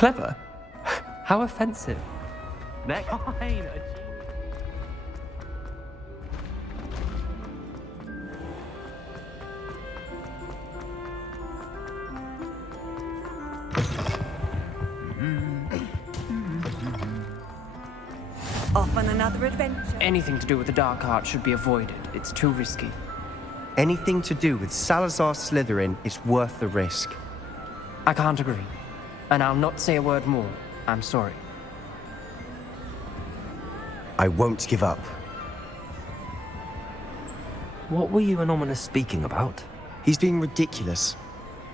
Clever? How offensive. They're kind. Off on another adventure. Anything to do with the dark art should be avoided. It's too risky. Anything to do with Salazar Slytherin is worth the risk. I can't agree. And I'll not say a word more. I'm sorry. I won't give up. What were you and Ominous speaking about? He's being ridiculous.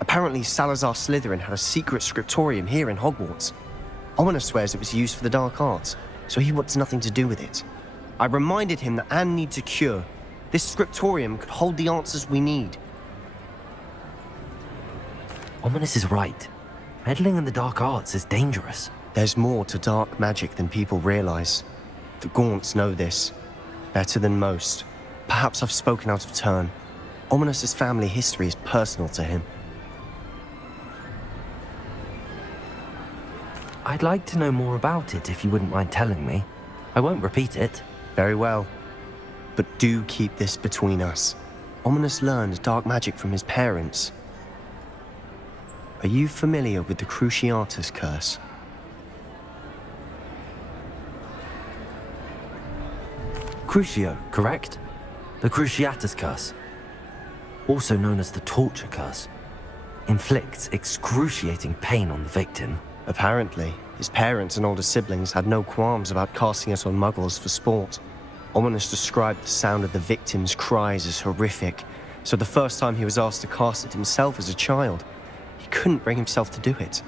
Apparently, Salazar Slytherin had a secret scriptorium here in Hogwarts. Ominous swears it was used for the dark arts, so he wants nothing to do with it. I reminded him that Anne needs a cure. This scriptorium could hold the answers we need. Ominous is right. Meddling in the dark arts is dangerous. There's more to dark magic than people realize. The Gaunts know this. Better than most. Perhaps I've spoken out of turn. Ominous's family history is personal to him. I'd like to know more about it if you wouldn't mind telling me. I won't repeat it. Very well. But do keep this between us. Ominous learned dark magic from his parents. Are you familiar with the Cruciatus curse? Crucio, correct? The Cruciatus curse. Also known as the torture curse. Inflicts excruciating pain on the victim. Apparently, his parents and older siblings had no qualms about casting it on muggles for sport. Ominous described the sound of the victim's cries as horrific, so the first time he was asked to cast it himself as a child, he couldn't bring himself to do it.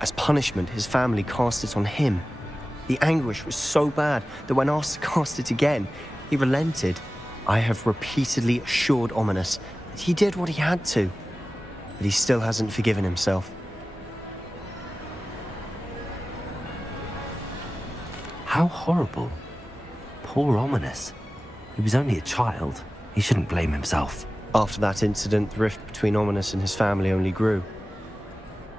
As punishment, his family cast it on him. The anguish was so bad that when asked to cast it again, he relented. I have repeatedly assured Ominous that he did what he had to, but he still hasn't forgiven himself. How horrible. Poor Ominous. He was only a child. He shouldn't blame himself. After that incident, the rift between Ominous and his family only grew.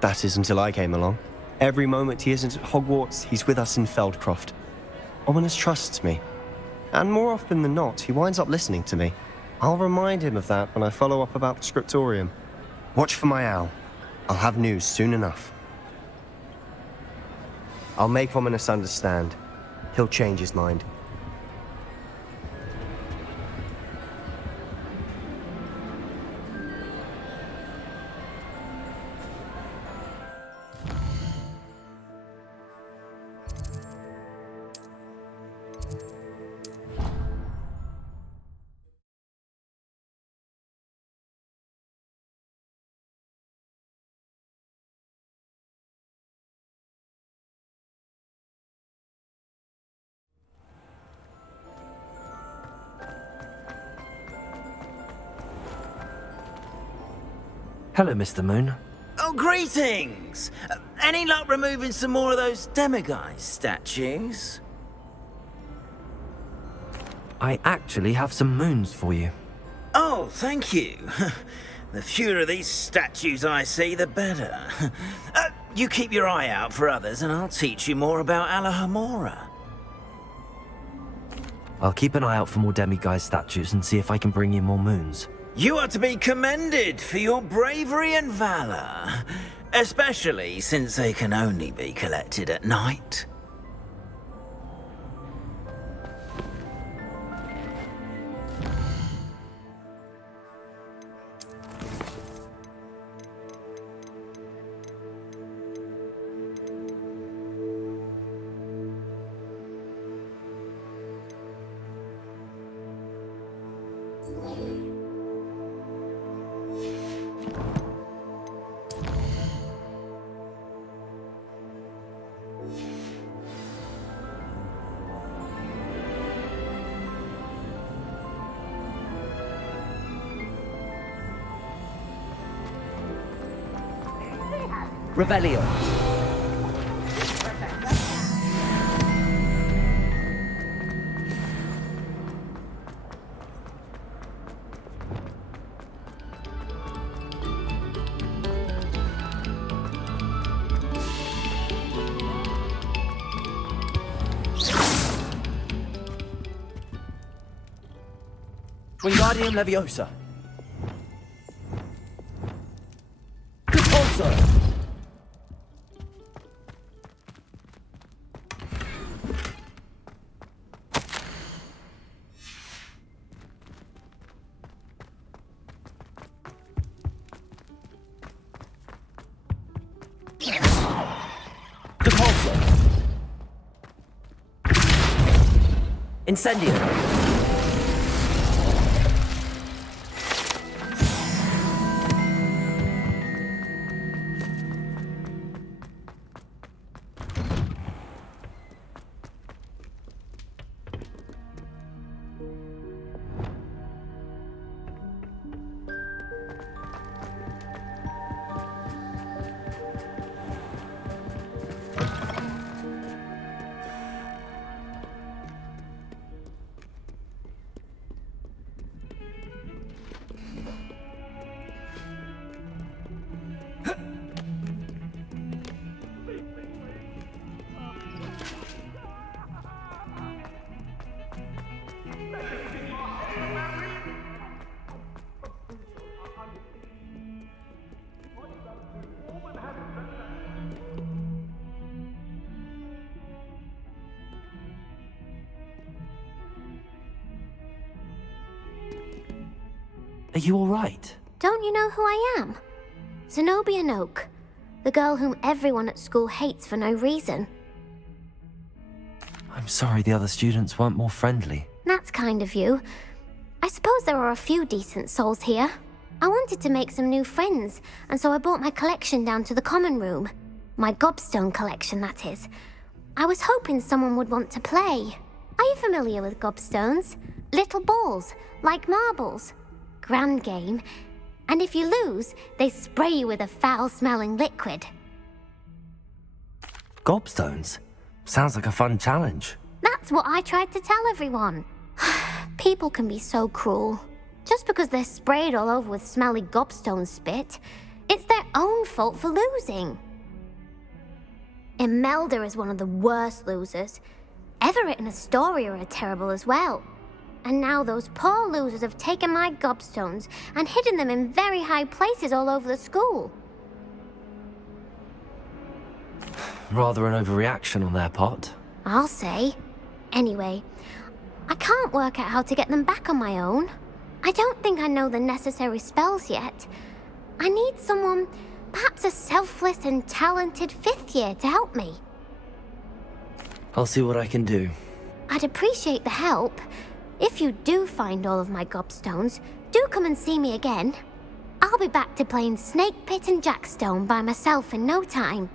That is until I came along. Every moment he isn't at Hogwarts, he's with us in Feldcroft. Ominous trusts me. And more often than not, he winds up listening to me. I'll remind him of that when I follow up about the scriptorium. Watch for my owl. I'll have news soon enough. I'll make Ominous understand. He'll change his mind. Hello, Mr. Moon. Oh, greetings! Any luck removing some more of those demiguise statues? I actually have some moons for you. Oh, thank you. The fewer of these statues I see, the better. You keep your eye out for others and I'll teach you more about Alohomora. I'll keep an eye out for more demiguise statues and see if I can bring you more moons. You are to be commended for your bravery and valor, especially since they can only be collected at night. Revelio. Wingardium Leviosa. Repulsor. Repulsor. Incendio. Are you all right? Don't you know who I am? Zenobia Noak, the girl whom everyone at school hates for no reason. I'm sorry the other students weren't more friendly. That's kind of you. I suppose there are a few decent souls here. I wanted to make some new friends, and so I brought my collection down to the common room. My gobstone collection, that is. I was hoping someone would want to play. Are you familiar with gobstones? Little balls, like marbles. Grand game. And if you lose, they spray you with a foul-smelling liquid. Gobstones? Sounds like a fun challenge. That's what I tried to tell everyone. People can be so cruel. Just because they're sprayed all over with smelly gobstone spit, it's their own fault for losing. Imelda is one of the worst losers. Everett and Astoria are terrible as well. And now those poor losers have taken my gobstones and hidden them in very high places all over the school. Rather an overreaction on their part. I'll say. Anyway, I can't work out how to get them back on my own. I don't think I know the necessary spells yet. I need someone, perhaps a selfless and talented fifth year to help me. I'll see what I can do. I'd appreciate the help. If you do find all of my gobstones, do come and see me again. I'll be back to playing Snake Pit and Jackstone by myself in no time.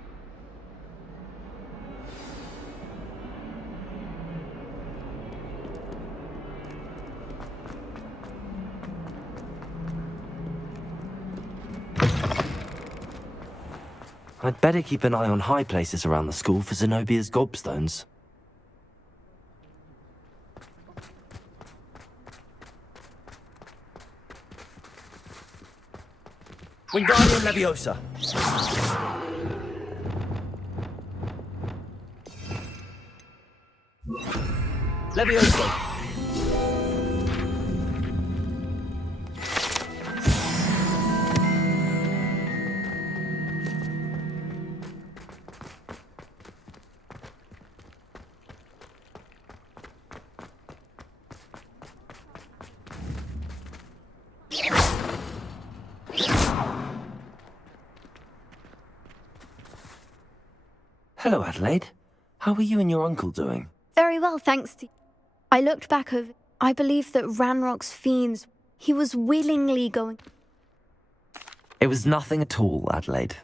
I'd better keep an eye on high places around the school for Zenobia's gobstones. Wingardium Leviosa. Leviosa. Hello, Adelaide. How are you and your uncle doing? Very well, thanks to... I looked back over... I believe that Ranrock's fiends... He was willingly going... It was nothing at all, Adelaide.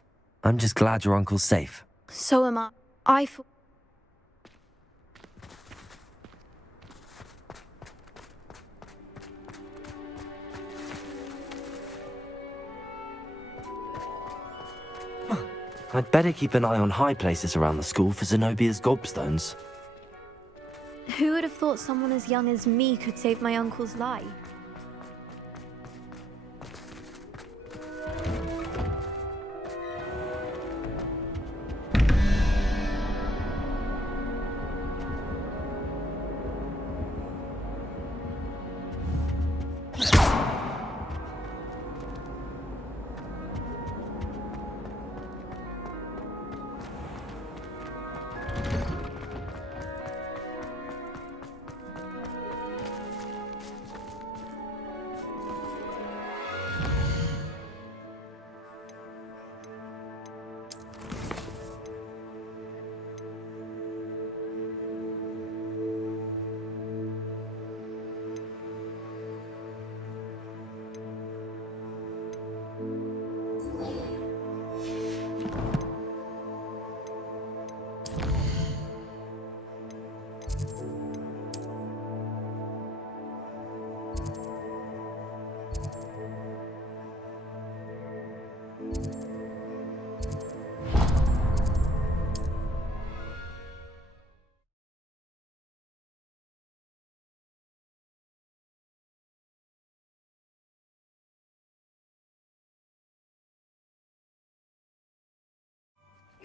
I'm just glad your uncle's safe. So am I. I thought... I'd better keep an eye on high places around the school for Zenobia's gobstones. Who would have thought someone as young as me could save my uncle's life?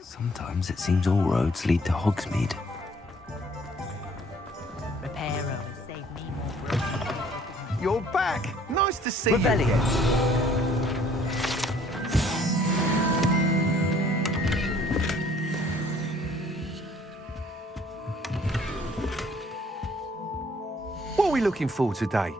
Sometimes it seems all roads lead to Hogsmeade. Reparo has saved me more. You're back. Nice to see Revelio. you. What are we looking for today?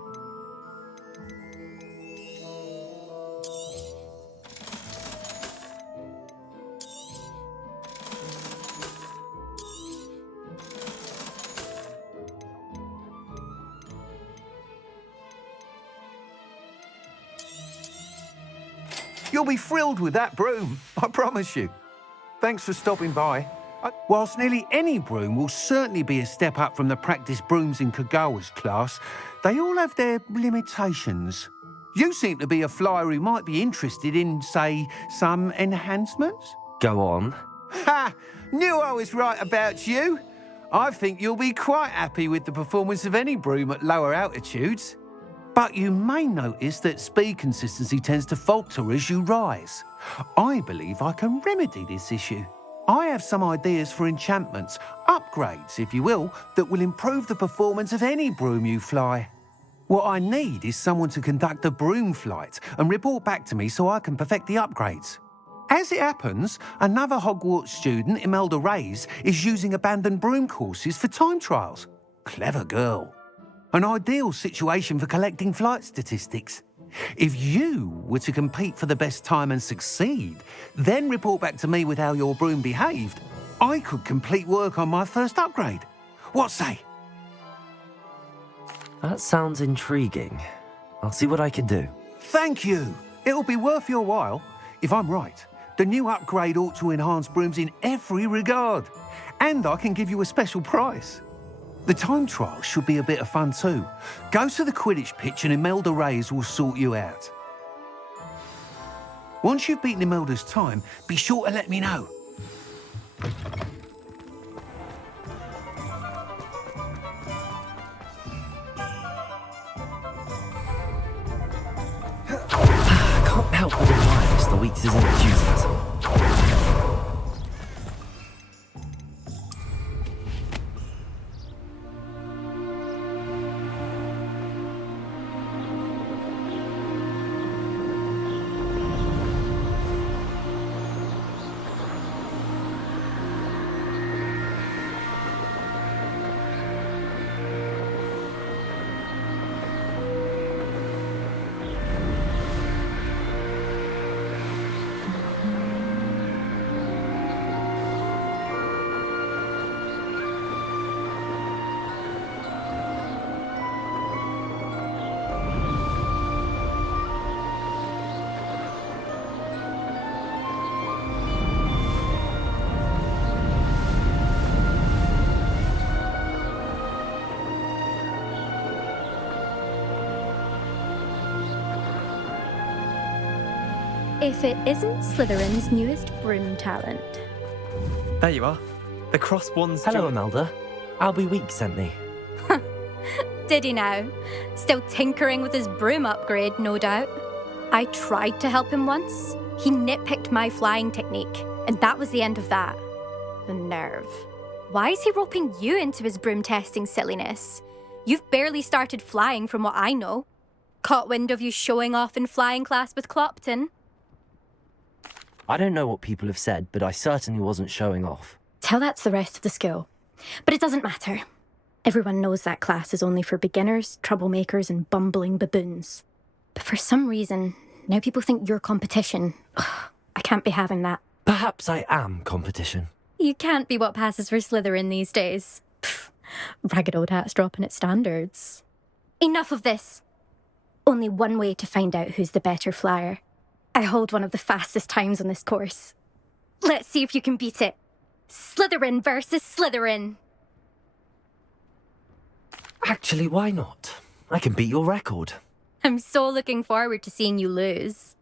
You'll be thrilled with that broom, I promise you. Thanks for stopping by. Whilst nearly any broom will certainly be a step up from the practice brooms in Kagawa's class, they all have their limitations. You seem to be a flyer who might be interested in, say, some enhancements? Go on. Ha! Knew I was right about you. I think you'll be quite happy with the performance of any broom at lower altitudes. But you may notice that speed consistency tends to falter as you rise. I believe I can remedy this issue. I have some ideas for enchantments, upgrades, if you will, that will improve the performance of any broom you fly. What I need is someone to conduct a broom flight and report back to me so I can perfect the upgrades. As it happens, another Hogwarts student, Imelda Reyes, is using abandoned broom courses for time trials. Clever girl. An ideal situation for collecting flight statistics. If you were to compete for the best time and succeed, then report back to me with how your broom behaved, I could complete work on my first upgrade. What say? That sounds intriguing. I'll see what I can do. Thank you. It'll be worth your while. If I'm right, the new upgrade ought to enhance brooms in every regard. And I can give you a special price. The time trial should be a bit of fun too. Go to the Quidditch pitch and Imelda Reyes will sort you out. Once you've beaten Imelda's time, be sure to let me know. I can't help but admire Mr. Weeks' enthusiasm. If it isn't Slytherin's newest broom talent. There you are. The cross one's... Hello, Imelda. Albie Weeks sent me. Did he now? Still tinkering with his broom upgrade, no doubt. I tried to help him once. He nitpicked my flying technique, and that was the end of that. The nerve. Why is he roping you into his broom testing silliness? You've barely started flying from what I know. Caught wind of you showing off in flying class with Clopton. I don't know what people have said, but I certainly wasn't showing off. Tell that to the rest of the school. But it doesn't matter. Everyone knows that class is only for beginners, troublemakers, and bumbling baboons. But for some reason, now people think you're competition. Ugh, I can't be having that. Perhaps I am competition. You can't be what passes for Slytherin these days. Pfft, ragged old hat's dropping its standards. Enough of this. Only one way to find out who's the better flyer. I hold one of the fastest times on this course. Let's see if you can beat it. Slytherin versus Slytherin. Actually, why not? I can beat your record. I'm so looking forward to seeing you lose.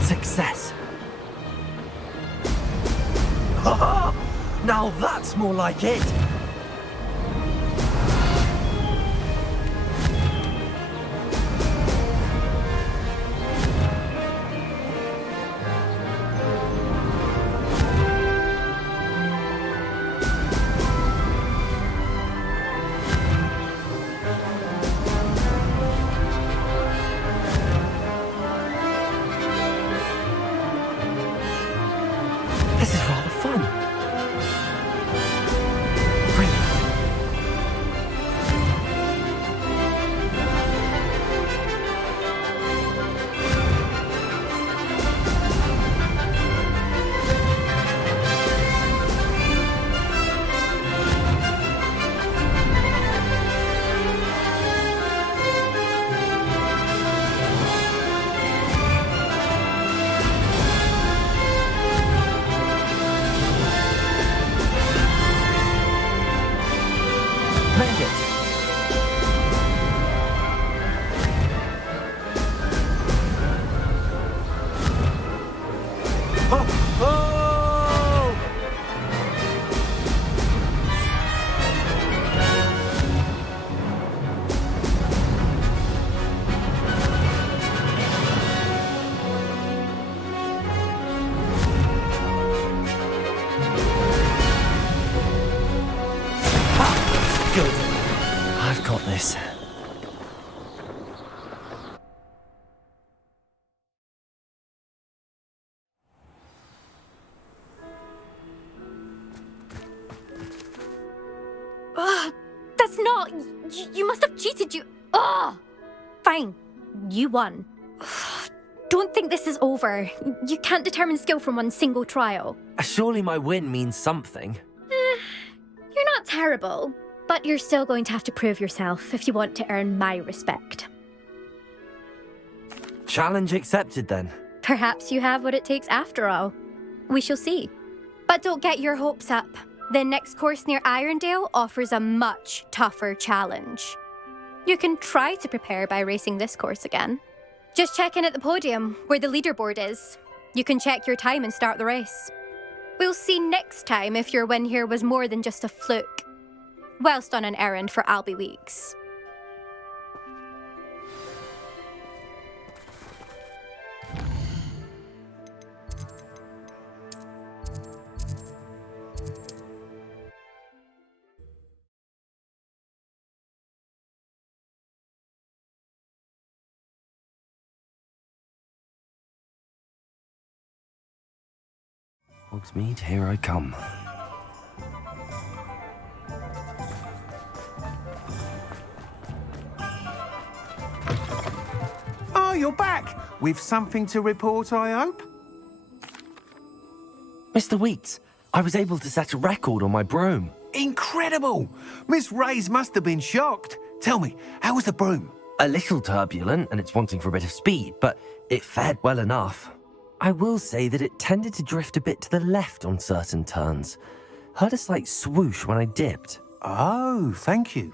Success. Now that's more like it. This is rather fun. Bring it. Good. I've got this. That's not... You must have cheated, you... Ugh! Fine. You won. Don't think this is over. You can't determine skill from one single trial. Surely my win means something. You're not terrible, but you're still going to have to prove yourself if you want to earn my respect. Challenge accepted then. Perhaps you have what it takes after all. We shall see. But don't get your hopes up. The next course near Irondale offers a much tougher challenge. You can try to prepare by racing this course again. Just check in at the podium, where the leaderboard is. You can check your time and start the race. We'll see next time if your win here was more than just a fluke. Whilst on an errand for Albie Weeks. Hogsmeade, here I come. Oh, you're back! With something to report, I hope? Mr. Weeks, I was able to set a record on my broom. Incredible! Miss Ray's must have been shocked. Tell me, how was the broom? A little turbulent, and it's wanting for a bit of speed, but it fared well enough. I will say that it tended to drift a bit to the left on certain turns. Heard a slight swoosh when I dipped. Oh, thank you.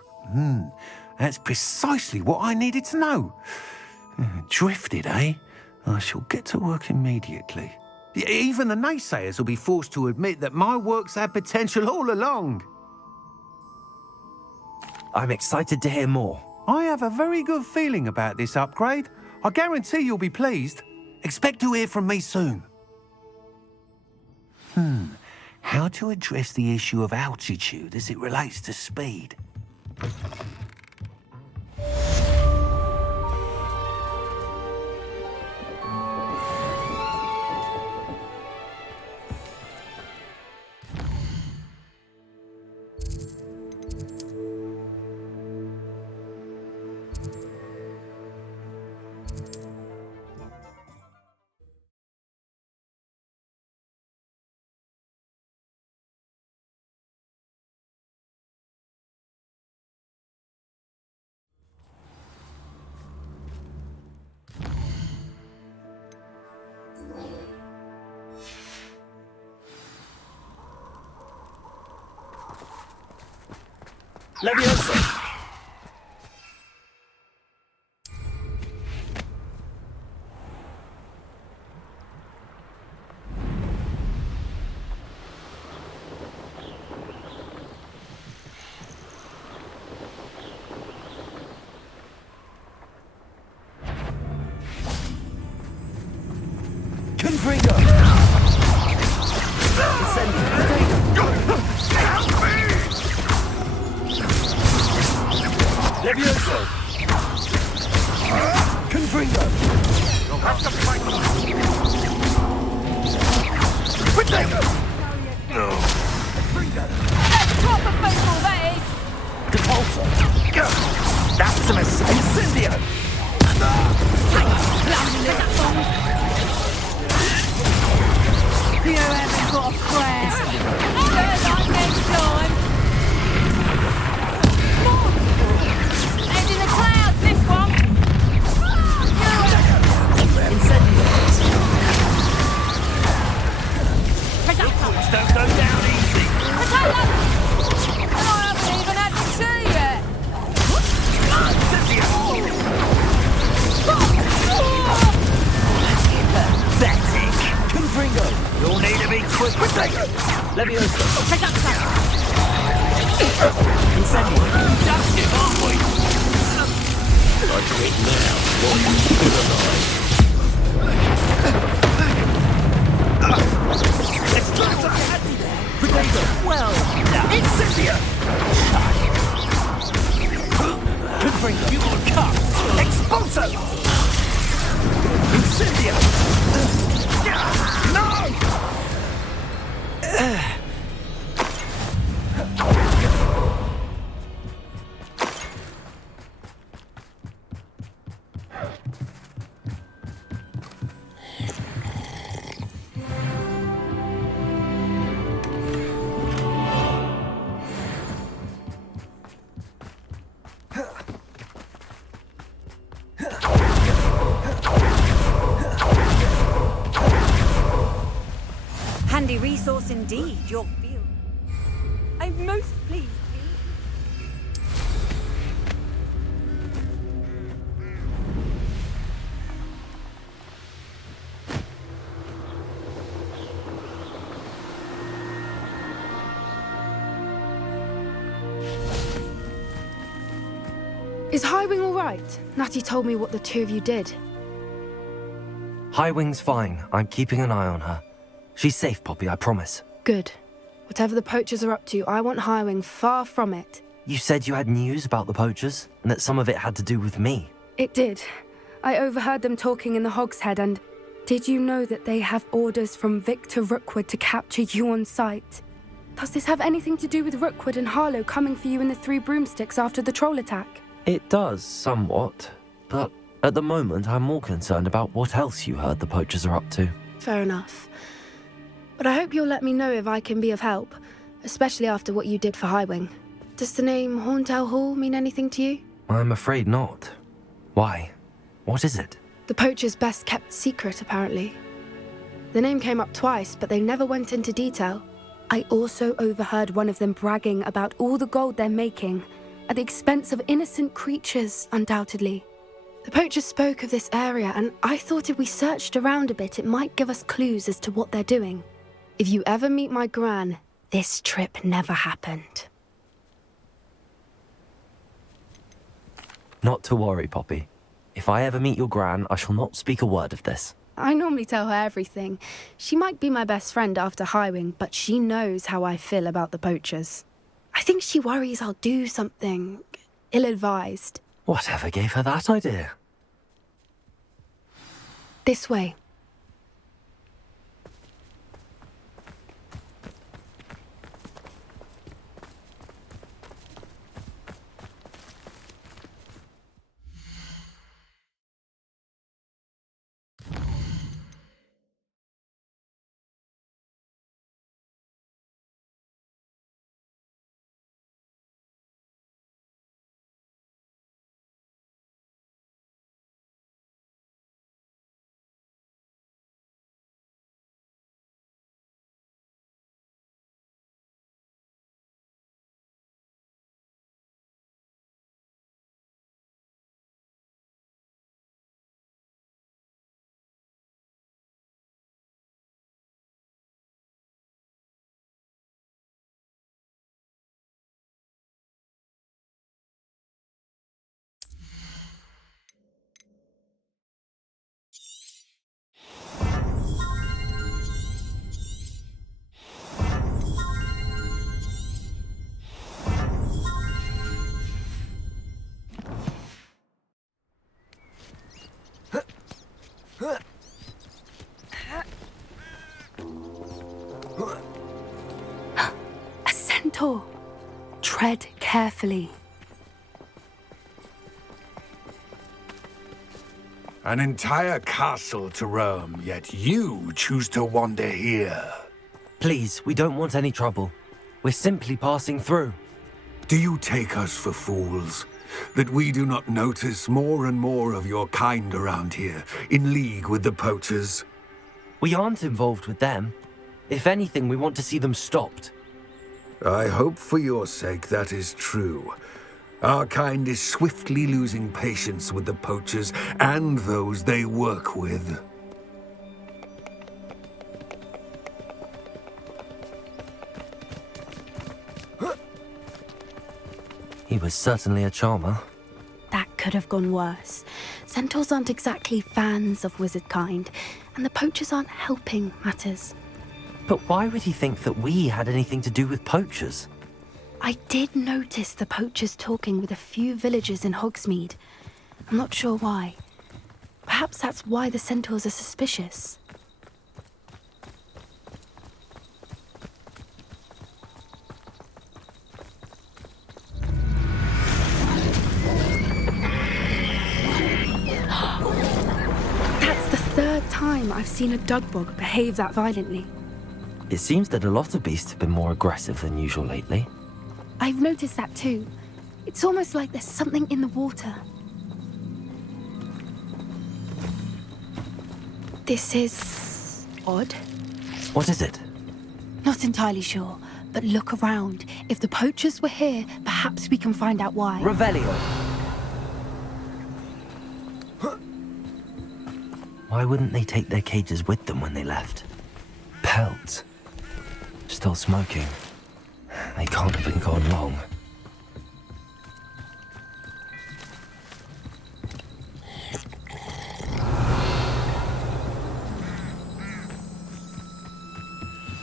That's precisely what I needed to know. Drifted, eh? I shall get to work immediately. Even the naysayers will be forced to admit that my work's had potential all along. I'm excited to hear more. I have a very good feeling about this upgrade. I guarantee you'll be pleased. Expect to hear from me soon. How to address the issue of altitude as it relates to speed? Leviosa! Confringo! Levioso! Confringo! You'll have to fight them. Protect us! to be quick. Leviosa. Productive, aren't we? I drink now. What you still alive? It's like I had me there. Well, Incendia! Could bring you on cup. Expulso! Incendia! No! Handy resource indeed, your field. I'm most pleased. Is Highwing all right? Natty told me what the two of you did. Highwing's fine. I'm keeping an eye on her. She's safe, Poppy, I promise. Good. Whatever the poachers are up to, I want Highwing far from it. You said you had news about the poachers, and that some of it had to do with me. It did. I overheard them talking in the Hogshead, and did you know that they have orders from Victor Rookwood to capture you on sight? Does this have anything to do with Rookwood and Harlow coming for you in the Three Broomsticks after the troll attack? It does, somewhat. But at the moment, I'm more concerned about what else you heard the poachers are up to. Fair enough. But I hope you'll let me know if I can be of help, especially after what you did for Highwing. Does the name Horntail Hall mean anything to you? I'm afraid not. Why? What is it? The poachers' best kept secret, apparently. The name came up twice, but they never went into detail. I also overheard one of them bragging about all the gold they're making, at the expense of innocent creatures, undoubtedly. The poachers spoke of this area, and I thought if we searched around a bit, it might give us clues as to what they're doing. If you ever meet my gran, this trip never happened. Not to worry, Poppy. If I ever meet your gran, I shall not speak a word of this. I normally tell her everything. She might be my best friend after Highwing, but she knows how I feel about the poachers. I think she worries I'll do something ill-advised. Whatever gave her that idea? This way. A centaur. Tread carefully. An entire castle to roam, yet you choose to wander here. Please, we don't want any trouble. We're simply passing through. Do you take us for fools? That we do not notice more and more of your kind around here, in league with the poachers? We aren't involved with them. If anything, we want to see them stopped. I hope for your sake that is true. Our kind is swiftly losing patience with the poachers and those they work with. He was certainly a charmer. That could have gone worse. Centaurs aren't exactly fans of wizard kind, and the poachers aren't helping matters. But why would he think that we had anything to do with poachers? I did notice the poachers talking with a few villagers in Hogsmeade. I'm not sure why. Perhaps that's why the centaurs are suspicious. That's the third time I've seen a dugbog behave that violently. It seems that a lot of beasts have been more aggressive than usual lately. I've noticed that too. It's almost like there's something in the water. This is odd. What is it? Not entirely sure, but look around. If the poachers were here, perhaps we can find out why. Revelio! Why wouldn't they take their cages with them when they left? Pelts. Still smoking. They can't have been gone long.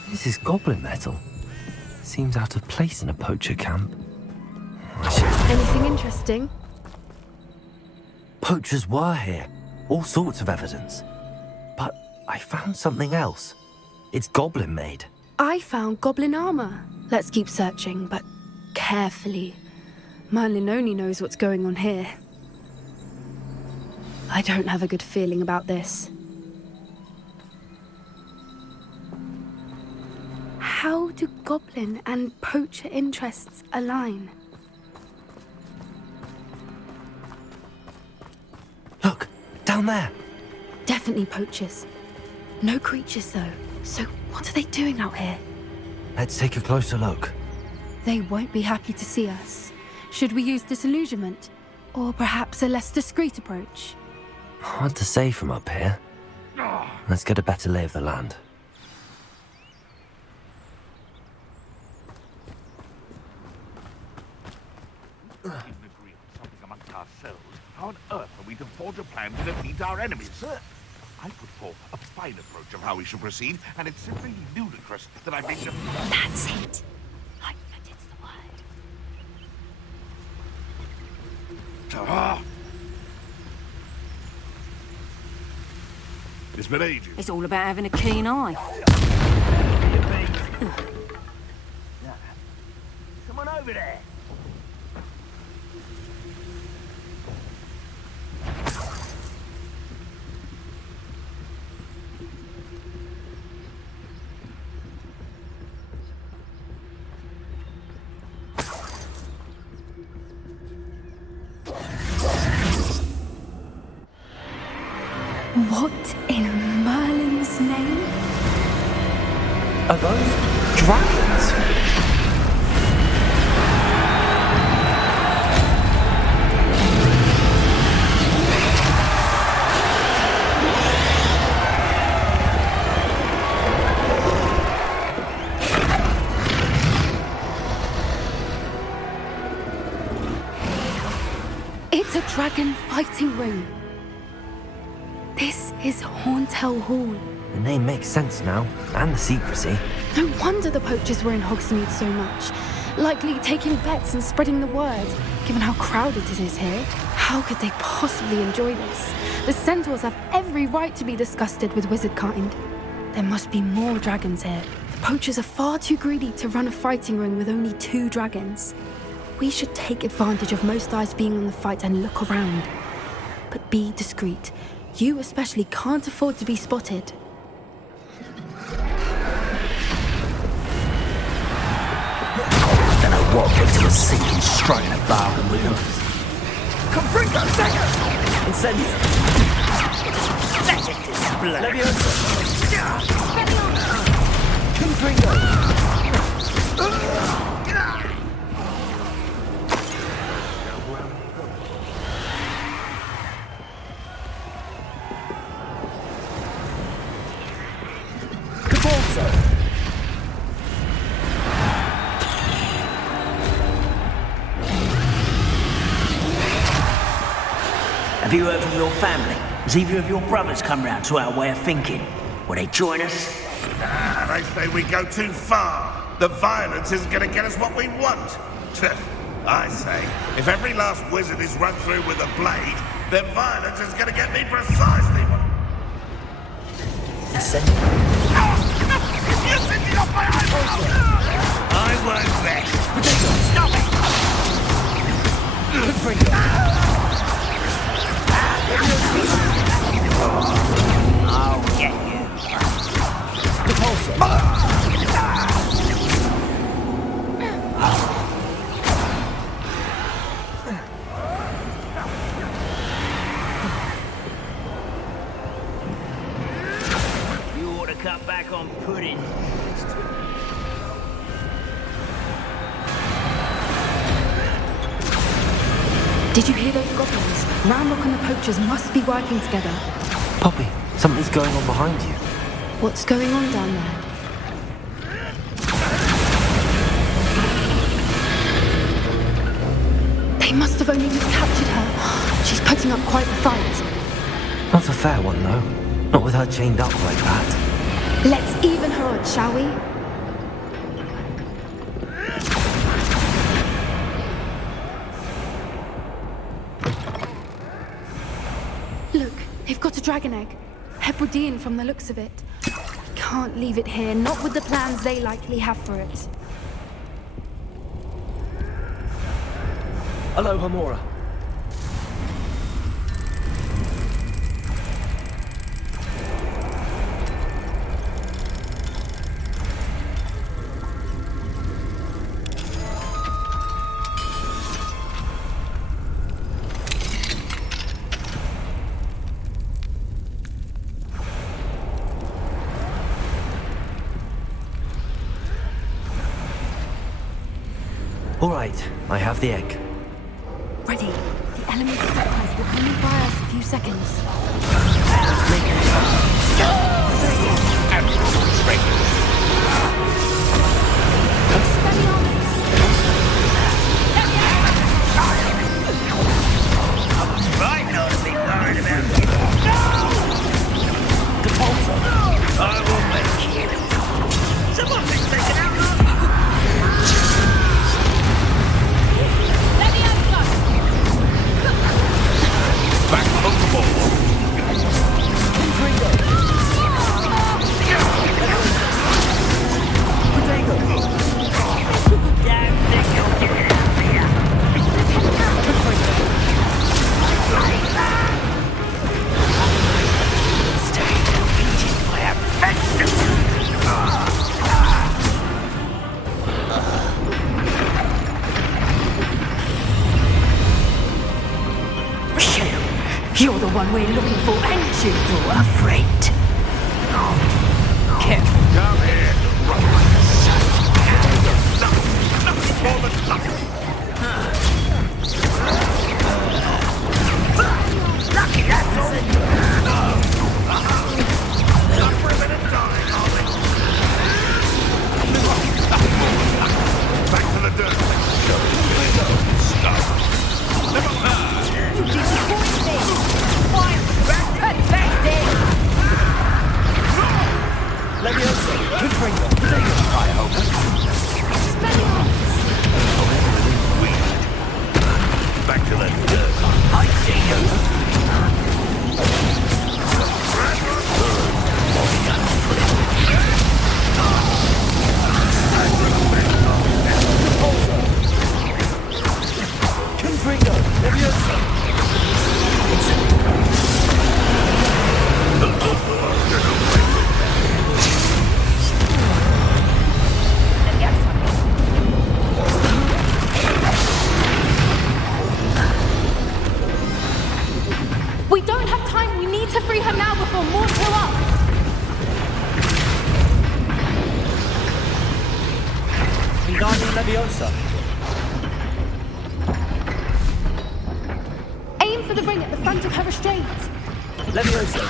This is goblin metal. Seems out of place in a poacher camp. Anything interesting? Poachers were here. All sorts of evidence. But I found something else. It's goblin made. I found goblin armor. Let's keep searching, but carefully. Merlin only knows what's going on here. I don't have a good feeling about this. How do goblin and poacher interests align? Look, down there. Definitely poachers. No creatures, though. So what are they doing out here? Let's take a closer look. They won't be happy to see us. Should we use disillusionment? Or perhaps a less discreet approach? Hard to say from up here. Let's get a better lay of the land. How on earth are we to forge a plan to defeat our enemies? I put forth a fine approach of how we should proceed, and it's simply ludicrous that I make them... That's it. Like that it's the word. Ah! It's been ages. It's all about having a keen eye. Someone over there. What in Merlin's name? Are those dragons? It's a dragon fighting ring. This is Horntail Hall. The name makes sense now, and the secrecy. No wonder the poachers were in Hogsmeade so much. Likely taking bets and spreading the word, given how crowded it is here. How could they possibly enjoy this? The centaurs have every right to be disgusted with wizard kind. There must be more dragons here. The poachers are far too greedy to run a fighting ring with only 2 dragons. We should take advantage of most eyes being on the fight and look around. But be discreet. You especially can't afford to be spotted. Then I walk into a sinking strike in a bargain with them. Come bring that dagger! Incendio! Let it display! Confringo! you heard from your family? Has either of your brothers come round to our way of thinking? Will they join us? They say we go too far. The violence isn't going to get us what we want. I say, if every last wizard is run through with a blade, then violence is going to get me precisely what... You're sitting off my eyeballs! I won't rest. Stop it! I'll get you. You ought to cut back on pudding. Did you hear those goblins? Ranrock and the poachers must be working together. Poppy, something's going on behind you. What's going on down there? They must have only just captured her. She's putting up quite the fight. Not a fair one, though. Not with her chained up like that. Let's even her odds, shall we? Look, they've got a dragon egg. Hebridean from the looks of it. Can't leave it here, not with the plans they likely have for it. Hello, Hamora. All right, I have the egg. Ready. The elemental supplies will come in by us a few seconds. Right now to be worried about you. I will make it. Someone's been taken out. Back on the ball. You're the one we're looking for, ain't you, Brewer? Afraid. Careful. Come here. Nothing more than nothing. Lucky, that's all. Not for a minute dying, are we? Back to the dirt. Stop. You disappoint me! Fire! Protected! Leviosa, good finger. I hope. Back to the dirt. I see you. Confringo, Leviosa. We don't have time. We need to free her now before more show up. Wingardium Leviosa. Aim for the ring at the front of her restraint. Leviosa.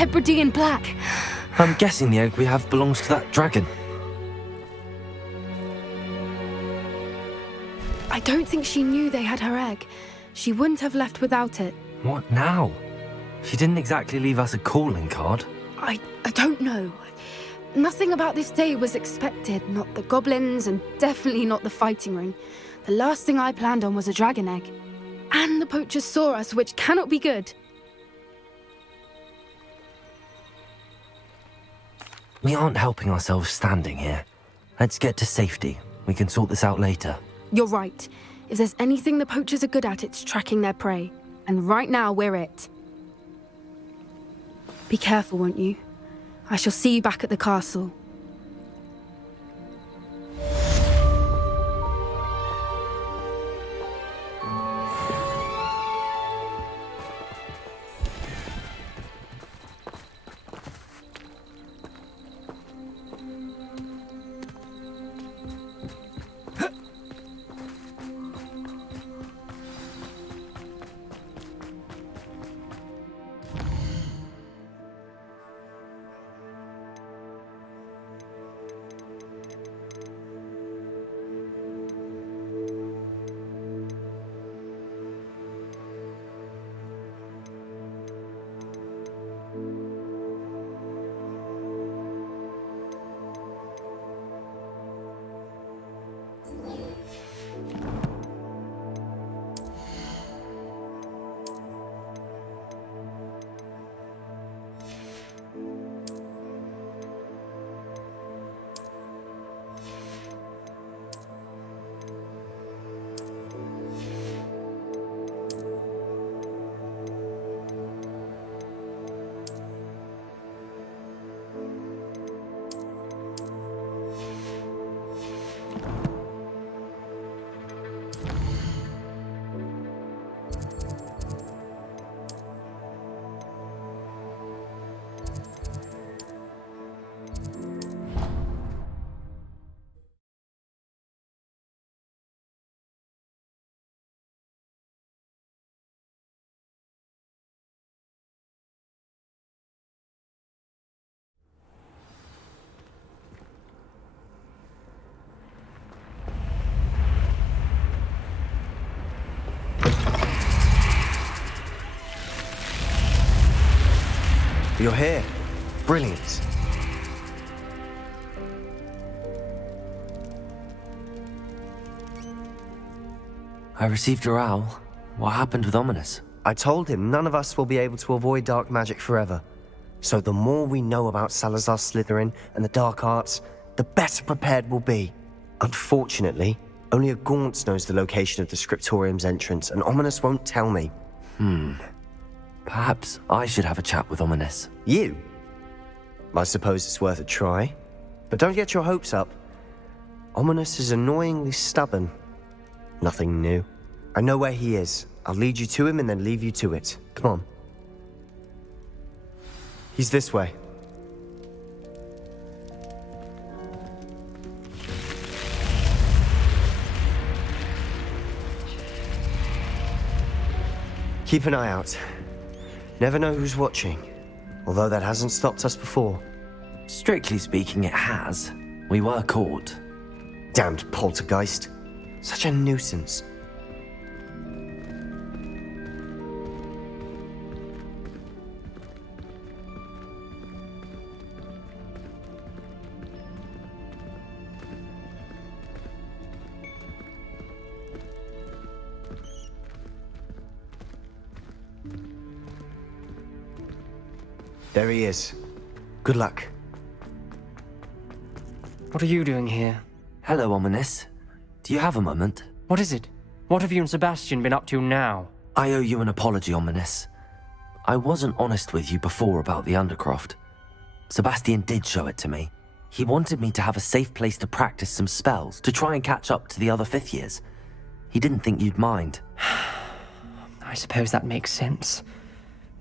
Hebridean black. I'm guessing the egg we have belongs to that dragon. I don't think she knew they had her egg. She wouldn't have left without it. What now? She didn't exactly leave us a calling card. I don't know. Nothing about this day was expected. Not the goblins, and definitely not the fighting ring. The last thing I planned on was a dragon egg. And the poachers saw us, which cannot be good. We aren't helping ourselves standing here. Let's get to safety. We can sort this out later. You're right. If there's anything the poachers are good at, it's tracking their prey. And right now, we're it. Be careful, won't you? I shall see you back at the castle. You're here. Brilliant. I received your owl. What happened with Ominous? I told him none of us will be able to avoid dark magic forever. So the more we know about Salazar Slytherin and the dark arts, the better prepared we'll be. Unfortunately, only a Gaunt knows the location of the Scriptorium's entrance, and Ominous won't tell me. Perhaps I should have a chat with Ominous. You? I suppose it's worth a try. But don't get your hopes up. Ominous is annoyingly stubborn. Nothing new. I know where he is. I'll lead you to him and then leave you to it. Come on. He's this way. Keep an eye out. Never know who's watching, although that hasn't stopped us before. Strictly speaking, it has. We were caught. Damned poltergeist. Such a nuisance. There he is. Good luck. What are you doing here? Hello, Ominous. Do you have a moment? What is it? What have you and Sebastian been up to now? I owe you an apology, Ominous. I wasn't honest with you before about the Undercroft. Sebastian did show it to me. He wanted me to have a safe place to practice some spells, to try and catch up to the other fifth years. He didn't think you'd mind. I suppose that makes sense.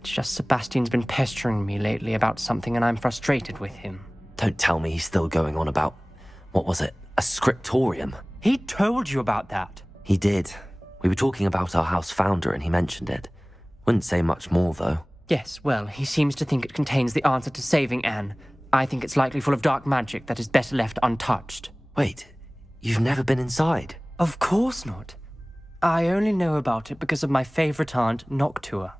It's just Sebastian's been pestering me lately about something and I'm frustrated with him. Don't tell me he's still going on about, what was it, a scriptorium? He told you about that. He did. We were talking about our house founder and he mentioned it. Wouldn't say much more, though. Yes, well, he seems to think it contains the answer to saving Anne. I think it's likely full of dark magic that is better left untouched. Wait, you've never been inside? Of course not. I only know about it because of my favorite aunt, Noctua.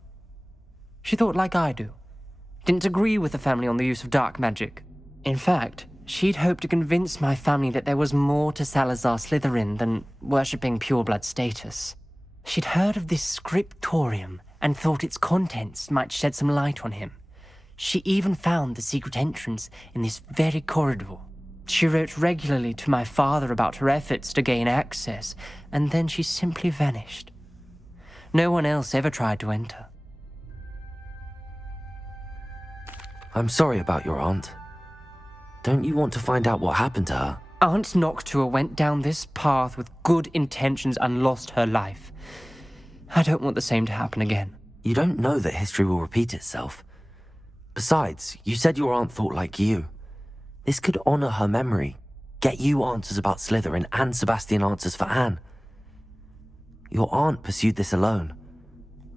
She thought like I do. Didn't agree with the family on the use of dark magic. In fact, she'd hoped to convince my family that there was more to Salazar Slytherin than worshipping pureblood status. She'd heard of this scriptorium and thought its contents might shed some light on him. She even found the secret entrance in this very corridor. She wrote regularly to my father about her efforts to gain access, and then she simply vanished. No one else ever tried to enter. I'm sorry about your aunt. Don't you want to find out what happened to her? Aunt Noctua went down this path with good intentions and lost her life. I don't want the same to happen again. You don't know that history will repeat itself. Besides, you said your aunt thought like you. This could honor her memory, get you answers about Slytherin and Sebastian answers for Anne. Your aunt pursued this alone.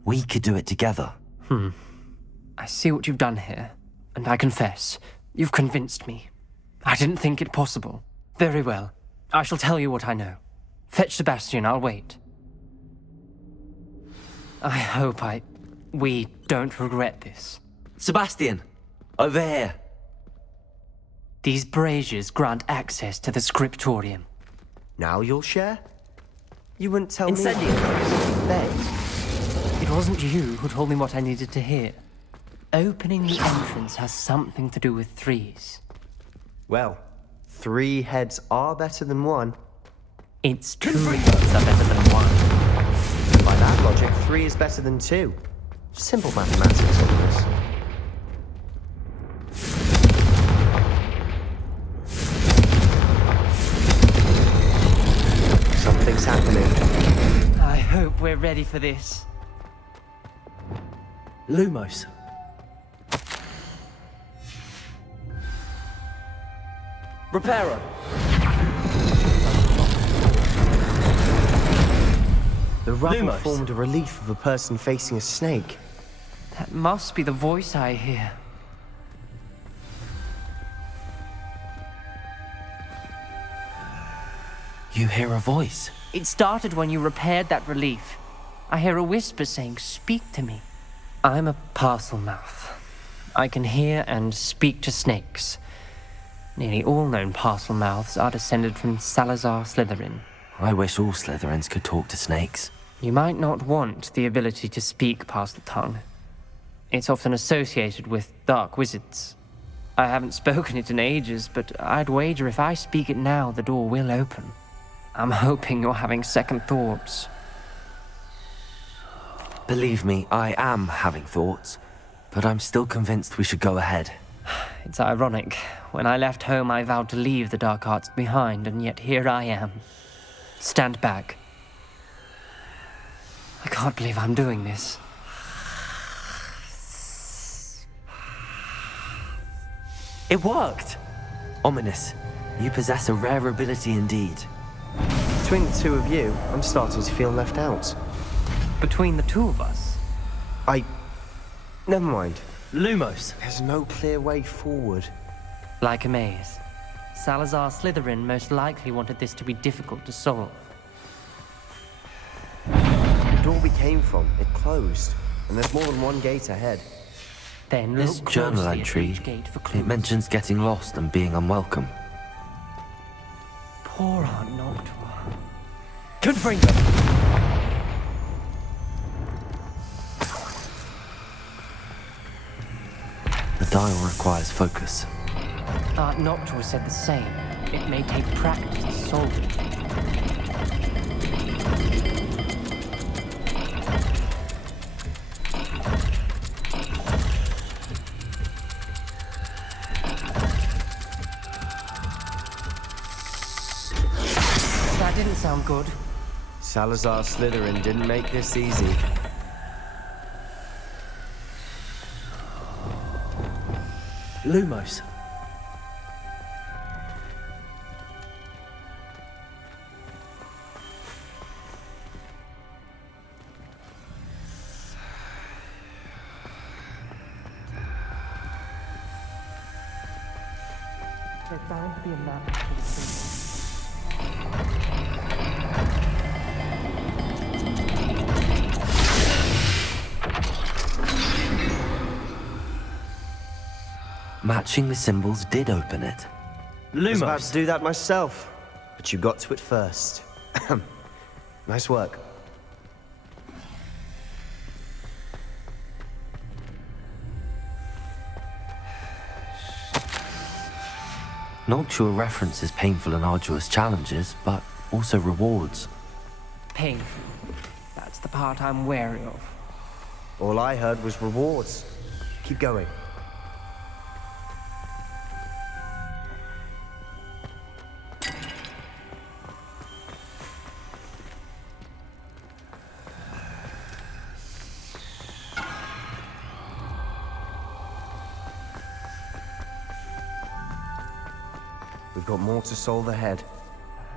We could do it together. I see what you've done here, and I confess, you've convinced me. I didn't think it possible. Very well. I shall tell you what I know. Fetch Sebastian, I'll wait. I hope we don't regret this. Sebastian! Over here! These braziers grant access to the scriptorium. Now you'll share? You wouldn't tell Incendiary. me. Bed. It wasn't you who told me what I needed to hear. Opening the entrance has something to do with threes. Well, 3 heads are better than 1. It's 2 heads are better than 1. By that logic, 3 is better than 2. Simple mathematics on this. Something's happening. I hope we're ready for this. Lumos. Reparo. The rubble Lumos. formed a relief of a person facing a snake. That must be the voice I hear. You hear a voice. It started when you repaired that relief. I hear a whisper saying, "Speak to me." I'm a parcel mouth. I can hear and speak to snakes. Nearly all known parcel mouths are descended from Salazar Slytherin. I wish all Slytherins could talk to snakes. You might not want the ability to speak parcel tongue. It's often associated with dark wizards. I haven't spoken it in ages, but I'd wager if I speak it now, the door will open. I'm hoping you're having second thoughts. Believe me, I am having thoughts, but I'm still convinced we should go ahead. It's ironic. When I left home, I vowed to leave the dark arts behind, and yet here I am. Stand back. I can't believe I'm doing this. It worked! Ominous. You possess a rare ability indeed. Between the 2 of you, I'm starting to feel left out. Between the 2 of us? Never mind. Lumos. There's no clear way forward. Like a maze. Salazar Slytherin most likely wanted this to be difficult to solve. The door we came from, it closed. And there's more than one gate ahead. Then This look journal closely at entry, each gate for clues. it mentions getting lost and being unwelcome. Poor Aunt Noctua. Confirm them. The dial requires focus. Aunt Noctua said the same. It may take practice to solve it. That didn't sound good. Salazar Slytherin didn't make this easy. Lumos. There's bound to be a map to the city. Matching the symbols did open it. I was about to do that myself, but you got to it first. Nice work. Noctua references painful and arduous challenges, but also rewards. Painful. That's the part I'm wary of. All I heard was rewards. Keep going. We've got more to solve ahead.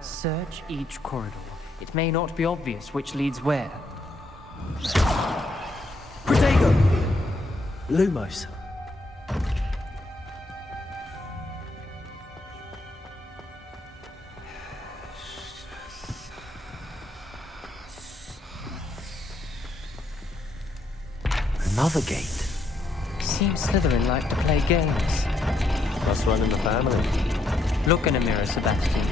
Search each corridor. It may not be obvious which leads where. Protego! Lumos. Another gate. Seems Slytherin like to play games. Must run in the family. Look in a mirror, Sebastian.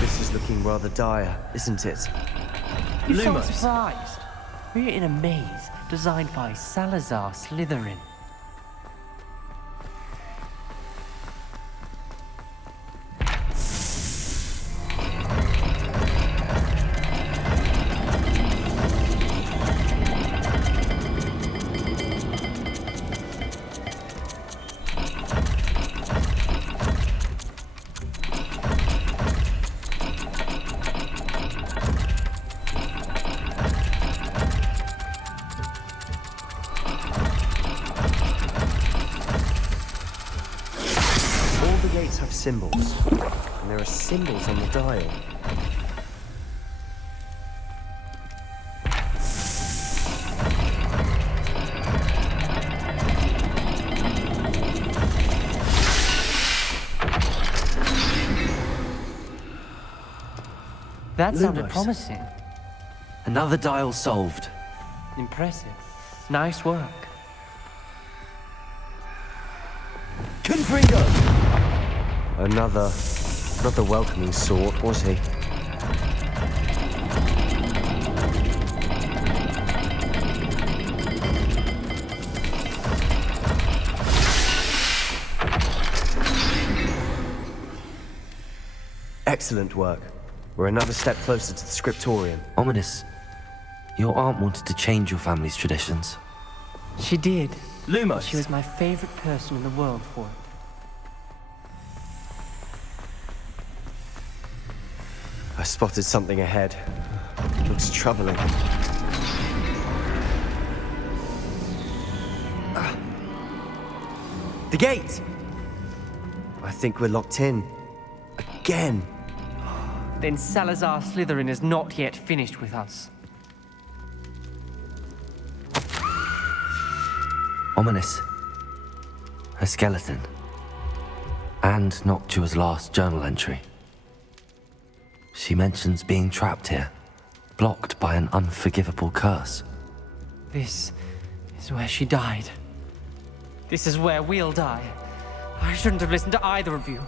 This is looking rather dire, isn't it? You sound Lumos. surprised. We're in a maze designed by Salazar Slytherin. Symbols. And there are symbols on the dial. That sounded Lumos. promising. Another dial solved. Impressive. Nice work. Confringo! Another welcoming sort, was he? Excellent work. We're another step closer to the scriptorium. Ominous. Your aunt wanted to change your family's traditions. She did. Lumos! She was my favorite person in the world for it. I spotted something ahead. Looks troubling. The gate! I think we're locked in. Again. Then Salazar Slytherin is not yet finished with us. Ominous. Her skeleton. And Noctua's last journal entry. She mentions being trapped here, blocked by an unforgivable curse. This is where she died. This is where we'll die. I shouldn't have listened to either of you.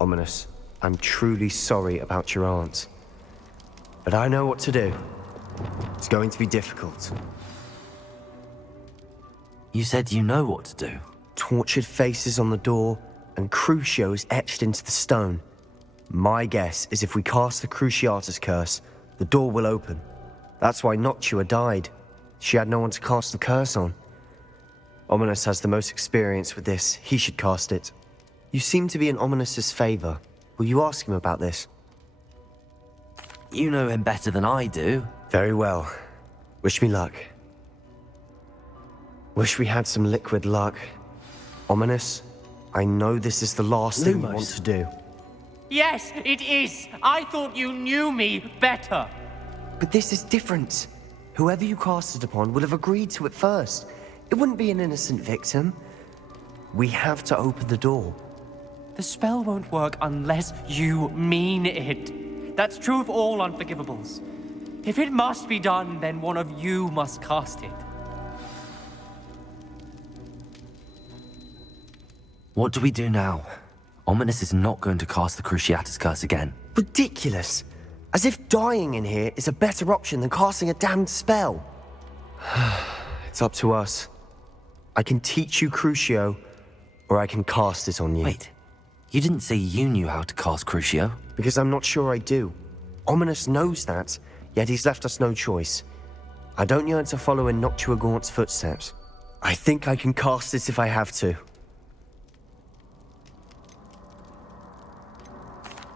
Ominous, I'm truly sorry about your aunt. But I know what to do. It's going to be difficult. You said you know what to do. Tortured faces on the door, and Crucios etched into the stone. My guess is if we cast the Cruciatus curse, the door will open. That's why Noctua died. She had no one to cast the curse on. Ominous has the most experience with this. He should cast it. You seem to be in Ominous's favor. Will you ask him about this? You know him better than I do. Very well. Wish me luck. Wish we had some liquid luck. Ominous, I know this is the last thing you want to do. Yes, it is. I thought you knew me better. But this is different. Whoever you cast it upon would have agreed to it first. It wouldn't be an innocent victim. We have to open the door. The spell won't work unless you mean it. That's true of all unforgivables. If it must be done, then one of you must cast it. What do we do now? Ominous is not going to cast the Cruciatus Curse again. Ridiculous. As if dying in here is a better option than casting a damned spell. It's up to us. I can teach you Crucio, or I can cast it on you. Wait, you didn't say you knew how to cast Crucio? Because I'm not sure I do. Ominous knows that, yet he's left us no choice. I don't yearn to follow in Noctua Gaunt's footsteps. I think I can cast it if I have to.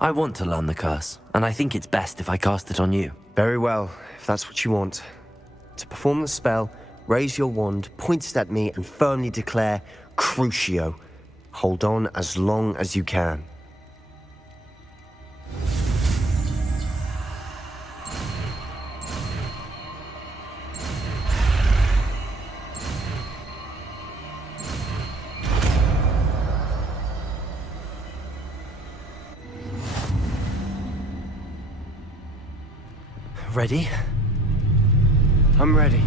I want to learn the curse, and I think it's best if I cast it on you. Very well, if that's what you want. To perform the spell, raise your wand, point it at me, and firmly declare Crucio. Hold on as long as you can. Ready? I'm ready.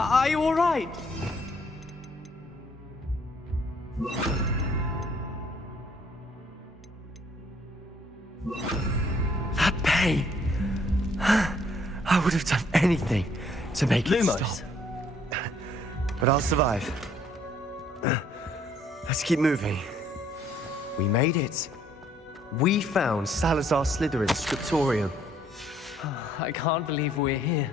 Are you all right? That pain. I would have done anything to make it stop. But I'll survive. Let's keep moving. We made it. We found Salazar Slytherin's scriptorium. I can't believe we're here.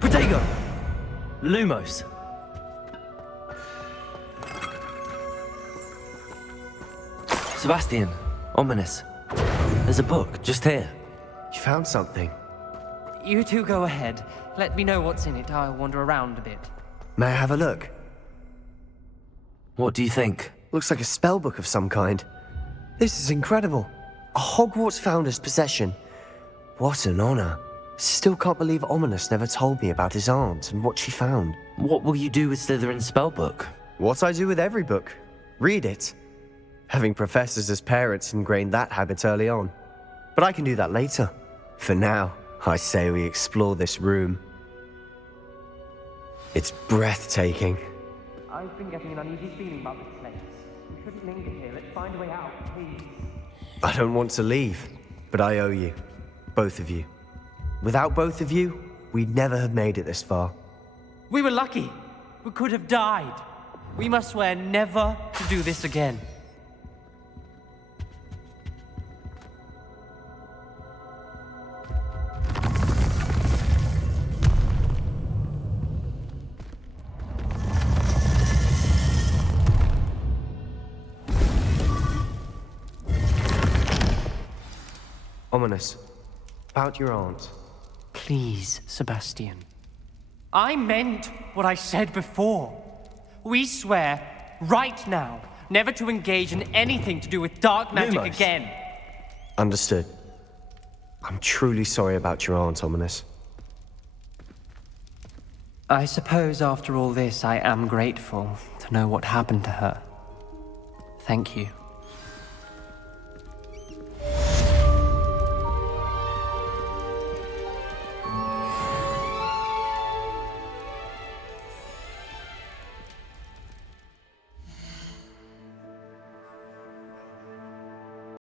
Protego! Lumos! Sebastian, Ominous. There's a book just here. You found something. You two go ahead. Let me know what's in it. I'll wander around a bit. May I have a look? What do you think? Looks like a spellbook of some kind. This is incredible. A Hogwarts founder's possession. What an honor. Still can't believe Ominous never told me about his aunt and what she found. What will you do with Slytherin's spellbook? What I do with every book. Read it. Having professors as parents ingrained that habit early on. But I can do that later. For now, I say we explore this room. It's breathtaking. I've been getting an uneasy feeling about this place. We shouldn't linger here. Let's find a way out, please. I don't want to leave, but I owe you. Both of you. Without both of you, we'd never have made it this far. We were lucky. We could have died. We must swear never to do this again. Ominous. About your aunt. Please, Sebastian. I meant what I said before. We swear, right now, never to engage in anything to do with dark magic Lumos. again. Understood. I'm truly sorry about your aunt, Ominous. I suppose after all this, I am grateful to know what happened to her. Thank you.